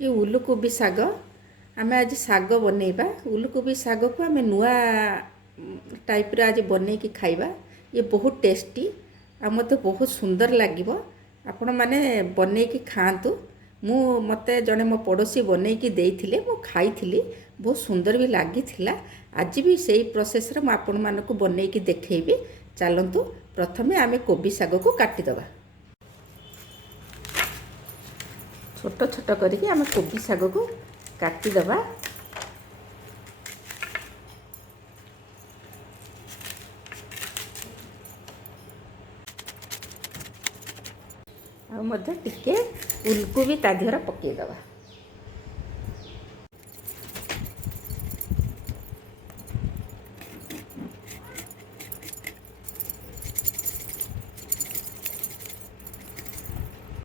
ये उलुकोबी शाग आम आज शाग बनइबा। उलुकोबी शाग को आम नुआ टाइप आज बनई कि खाइबा। ये बहुत टेस्टी आ मते बहुत सुंदर लागिबो। आपण माने बनई कि खातु। मु मते जने मो पड़ोसी बनई कि देइथिले मु खाइथिली बहुत सुंदर भी लागिथिला। आज भी सेही प्रोसेस रे म आपण मानको बनई कि देखैबी। चलंतु प्रथमे आमे कोबी शाग को काटि दबा। छोट छोट करके आम कोबी शाग को काटिदबा। आ टिके उलको भी ता देहर पकेदबा।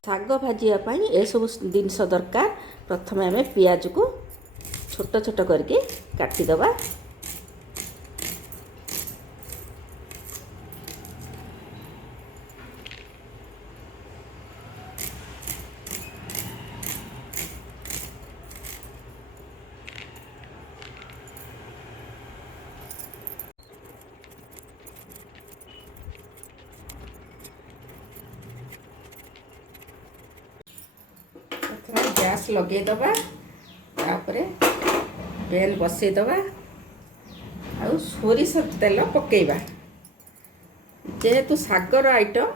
शाग भाजिया ये सब जिनस दरकार। प्रथम आम पियाज को छोट छोट करके काटिदबा। गैस लगेदबा। तापरे पैन बसईदबा। आउ सोरिष तेल पकेइबा। जेहेतु शागर आइटम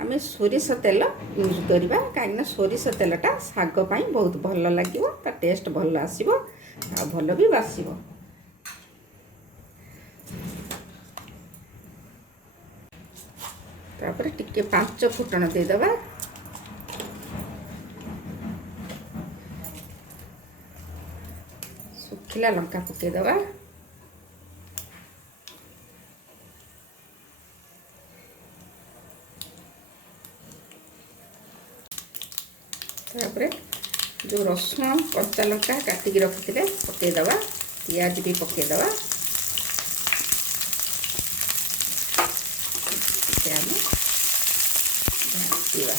आम सोरिष तेल यूज करवा कहीं सोरिष तेलटा शाग पाई बहुत भल लगे। ता टेस्ट भल आसो आ भल भी बासिबो। तापर टिके 5 फुटण देदबा। सुखिला लंका पकेदबा। तापर जो रसुण कंचा लंका काटिकी रखिले पकेदबा। पियाज भी पकेदबा। भाजीबा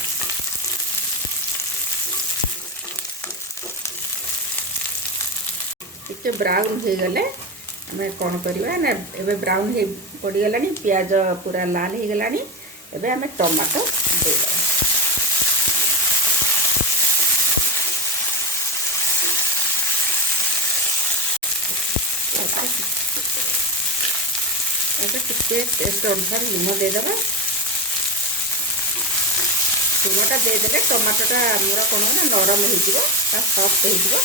टिके ब्राउन हो गले आम कौन करवा ना एबे ब्राउन हो पड़गला। पियाज पूरा लाल हो गला। एबे आम टमाटो देदेबा। टिके टेस्ट अनुसार लुण देदेबा। लुणटा देदेले टमाटोटा मोर कौन ना नरम हो सफ्ट हो।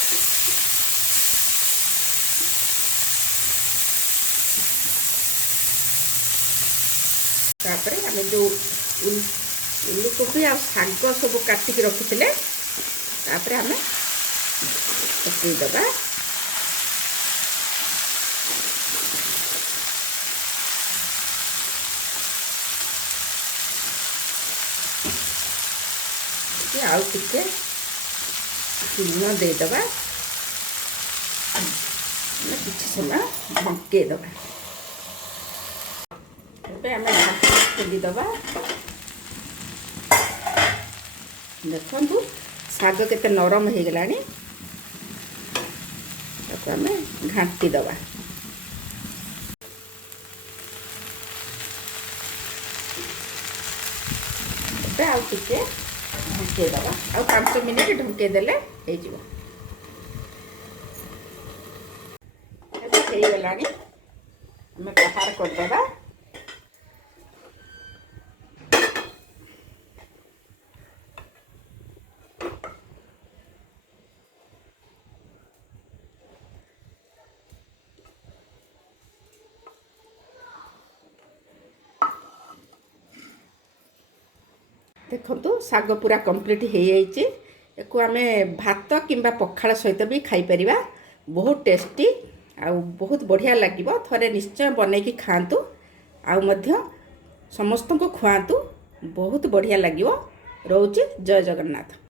तापर आम जो उलकोबी आ शाग सब काटिकी रखिले तापर आम पकईदबा। आउ टिके लुण देदबा। किसी समय ढंकेदबा। आम खोलीदबा। देखु शाग केते नरम हो गला। आम घाटीदबा। आउ टिके ढंकेदबा। आउ 5 मिनिट ढंकेदेले हो गला। आम बाहर करदेबा। देखो शाग पूरा कंप्लीट हो जाइए। आम भात किंबा पखाड़ सहित भी खाईपर। बहुत टेस्टी आ बहुत बढ़िया लगे। थरे निश्चय बनई खातु। समस्त को खुआतु। बहुत बढ़िया लगे। रोचे जय जगन्नाथ।